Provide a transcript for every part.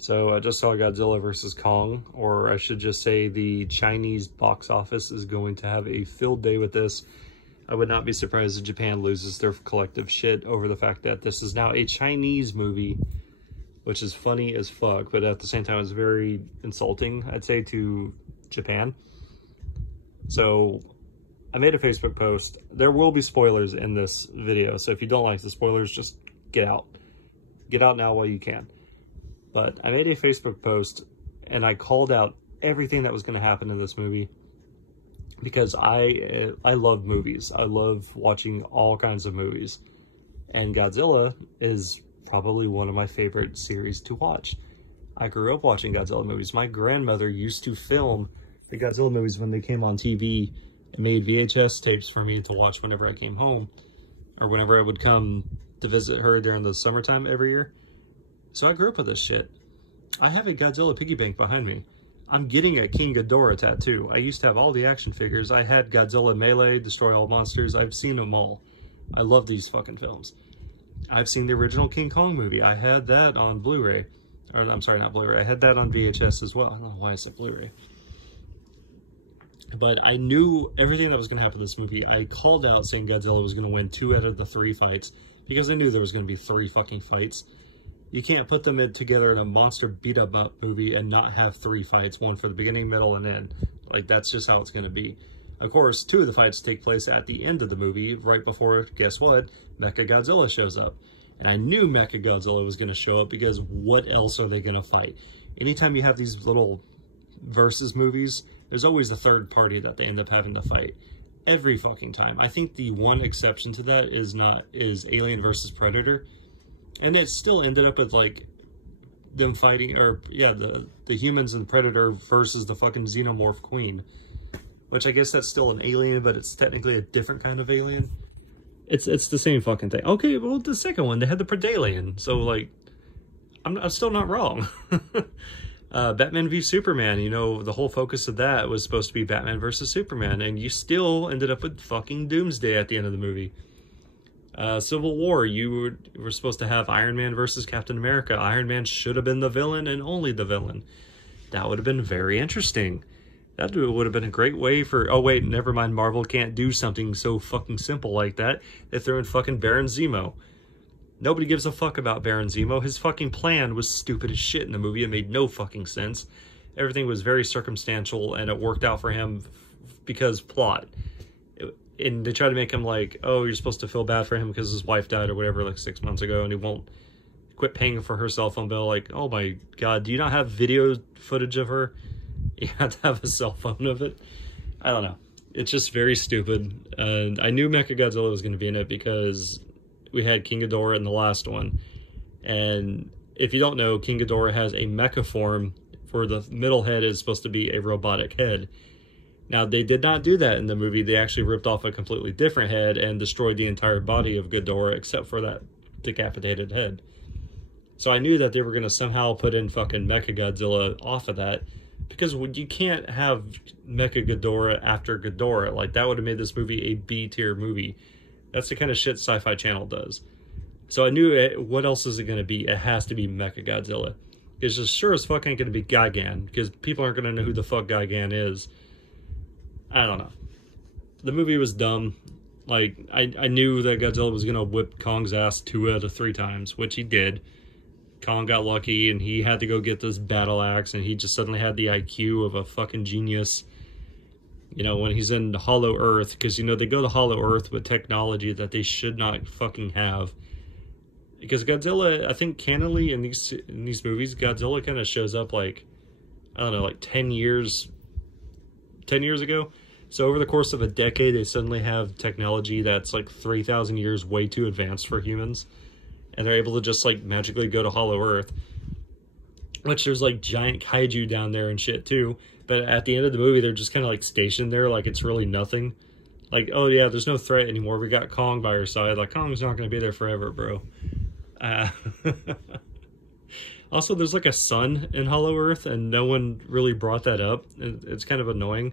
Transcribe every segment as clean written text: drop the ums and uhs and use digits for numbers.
So I just saw Godzilla versus Kong, or I should just say the Chinese box office is going to have a field day with this. I would not be surprised if Japan loses their collective shit over the fact that this is now a Chinese movie, which is funny as fuck, but at the same time it's very insulting, I'd say, to Japan. So I made a Facebook post. There will be spoilers in this video, so if you don't like the spoilers, just get out. Get out now while you can. But I made a Facebook post and I called out everything that was going to happen in this movie because I love movies. I love watching all kinds of movies. And Godzilla is probably one of my favorite series to watch. I grew up watching Godzilla movies. My grandmother used to film the Godzilla movies when they came on TV and made VHS tapes for me to watch whenever I came home or whenever I would come to visit her during the summertime every year. So I grew up with this shit. I have a Godzilla piggy bank behind me. I'm getting a King Ghidorah tattoo. I used to have all the action figures. I had Godzilla Melee, Destroy All Monsters. I've seen them all. I love these fucking films. I've seen the original King Kong movie. I had that on Blu-ray. Or, I'm sorry, not Blu-ray. I had that on VHS as well. I don't know why I said Blu-ray. But I knew everything that was going to happen in this movie. I called out saying Godzilla was going to win 2 out of the 3 fights because I knew there was going to be 3 fucking fights. You can't put them together in a monster beat-up movie and not have 3 fights, one for the beginning, middle, and end. Like, that's just how it's going to be. Of course, 2 of the fights take place at the end of the movie, right before, guess what, Mechagodzilla shows up. And I knew Mechagodzilla was going to show up because what else are they going to fight? Anytime you have these little versus movies, there's always a third party that they end up having to fight. Every fucking time. I think the one exception to that is Alien versus Predator. And it still ended up with, like, them fighting, or, yeah, the humans and Predator versus the fucking Xenomorph Queen. Which I guess that's still an alien, but it's technically a different kind of alien. It's the same fucking thing. Okay, well, the second one, they had the Predalien. So, like, I'm still not wrong. Batman v Superman, you know, the whole focus of that was supposed to be Batman versus Superman. And you still ended up with fucking Doomsday at the end of the movie. Civil War, you were supposed to have Iron Man versus Captain America. Iron Man should have been the villain and only the villain. That would have been very interesting. That would have been a great way for... Oh, wait, never mind. Marvel can't do something so fucking simple like that. They threw in fucking Baron Zemo. Nobody gives a fuck about Baron Zemo. His fucking plan was stupid as shit in the movie. It made no fucking sense. Everything was very circumstantial, and it worked out for him because plot. And they try to make him like, oh, you're supposed to feel bad for him because his wife died or whatever, like 6 months ago, and he won't quit paying for her cell phone bill. Like, oh my god, do you not have video footage of her? You have to have a cell phone of it. I don't know. It's just very stupid. And I knew Mechagodzilla was going to be in it because we had King Ghidorah in the last one. And if you don't know, King Ghidorah has a mecha form for the middle head is supposed to be a robotic head. Now, they did not do that in the movie. They actually ripped off a completely different head and destroyed the entire body of Ghidorah except for that decapitated head. So I knew that they were going to somehow put in fucking Mechagodzilla off of that because you can't have Mechaghidorah after Ghidorah. Like, that would have made this movie a B-tier movie. That's the kind of shit Sci-Fi Channel does. So I knew what else is it going to be? It has to be Mechagodzilla. It's just sure as fuck ain't going to be Gigan because people aren't going to know who the fuck Gigan is. I don't know. The movie was dumb. Like, I knew that Godzilla was going to whip Kong's ass 2 out of 3 times, which he did. Kong got lucky, and he had to go get this battle axe, and he just suddenly had the IQ of a fucking genius. You know, when he's in Hollow Earth, because, you know, they go to Hollow Earth with technology that they should not fucking have. Because Godzilla, I think, canonly, in these movies, Godzilla kind of shows up, like, I don't know, like 10 years ago. So over the course of a decade, they suddenly have technology that's like 3,000 years way too advanced for humans. And they're able to just like magically go to Hollow Earth. Which there's like giant kaiju down there and shit too. But at the end of the movie, they're just kind of like stationed there like it's really nothing. Like, oh yeah, there's no threat anymore. We got Kong by our side. Like, Kong's not going to be there forever, bro. Also, there's like a sun in Hollow Earth, and no one really brought that up. It's kind of annoying.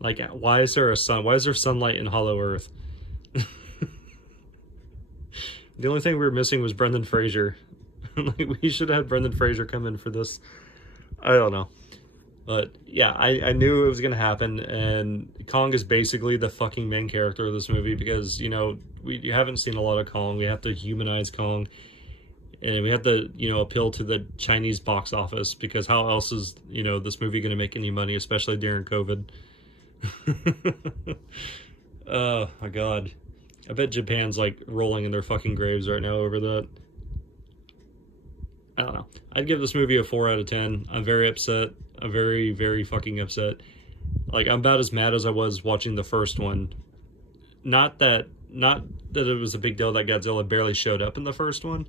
Like, why is there a sun? Why is there sunlight in Hollow Earth? The only thing we were missing was Brendan Fraser. Like, we should have had Brendan Fraser come in for this. I don't know. But yeah, I knew it was going to happen, and Kong is basically the fucking main character of this movie because, you know, we haven't seen a lot of Kong. We have to humanize Kong, and we have to, you know, appeal to the Chinese box office because how else is, you know, this movie going to make any money, especially during COVID? Oh my god. I bet Japan's like rolling in their fucking graves right now over that. I don't know. I'd give this movie a 4 out of 10. I'm very upset. I'm very, very fucking upset. Like, I'm about as mad as I was watching the first one. Not that it was a big deal that Godzilla barely showed up in the first one.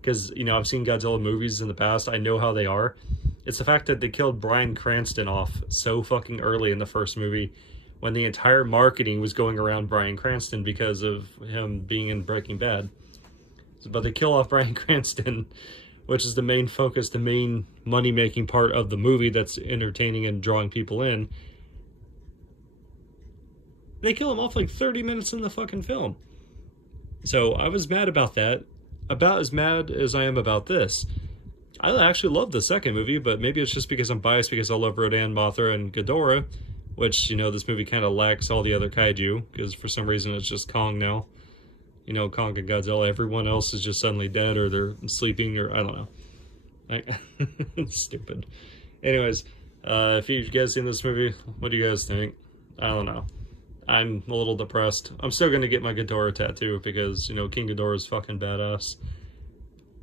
Because, you know, I've seen Godzilla movies in the past. I know how they are. It's the fact that they killed Bryan Cranston off so fucking early in the first movie when the entire marketing was going around Bryan Cranston because of him being in Breaking Bad. But they kill off Bryan Cranston, which is the main focus, the main money-making part of the movie that's entertaining and drawing people in. They kill him off like 30 minutes in the fucking film. So I was mad about that. About as mad as I am about this. I actually love the second movie, but maybe it's just because I'm biased because I love Rodan, Mothra, and Ghidorah, which, you know, this movie kind of lacks all the other kaiju, because for some reason it's just Kong now. You know, Kong and Godzilla, everyone else is just suddenly dead, or they're sleeping, or I don't know. Like, it's stupid. Anyways, if you guys seen this movie, what do you guys think? I don't know. I'm a little depressed. I'm still gonna get my Ghidorah tattoo because, you know, King Ghidorah is fucking badass.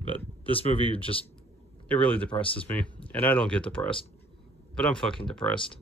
But this movie just, it really depresses me. And I don't get depressed. But I'm fucking depressed.